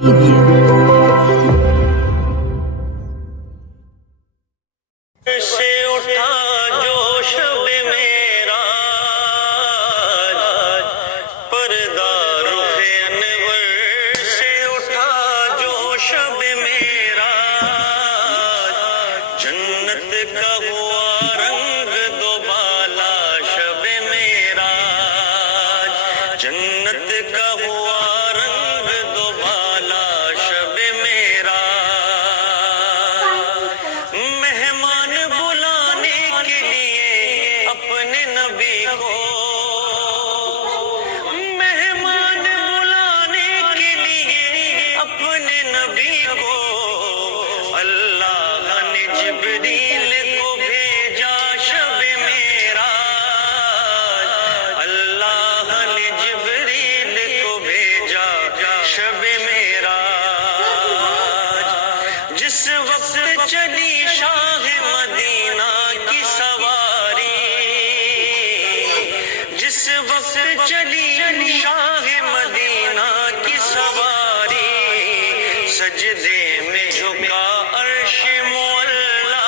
سے اٹھا جو شب میرا پردہ رخ انور سے اٹھا جو شب میرا جنت کا ہوا رنگ دوبالا شب میرا جنت کا ہوا رنگ دوبالا شب میرا مہمان بلانے کے لیے اپنے نبی کو مہمان بلانے کے لیے اپنے نبی کو اللہ نے جبریل کو بھیجا شب میرا اللہ نے جبریل کو بھیجا شب میرا جس وقت چلی شاہ مدینہ کی سواری جس وقت چلی شاہ مدینہ کی سواری سجدے میں جھکا عرش معلا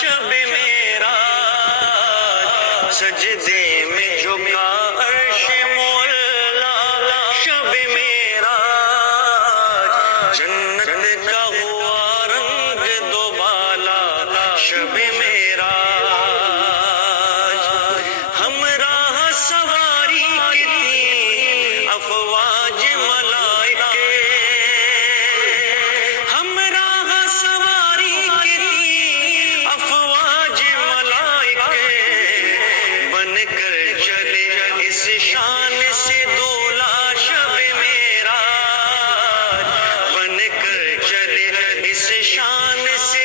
شب میرا سجدے میں جھکا عرش معلا شب میرا جنت کا ہوا رنگ دوبالا شب میرا ہمراہ سواری کی تھی افواج ملائکے ہمراہ سواری کی تھی افواج ملائکے بن کر چلے اس شان سے دولا شب میرا بن کر چلے اس شان سے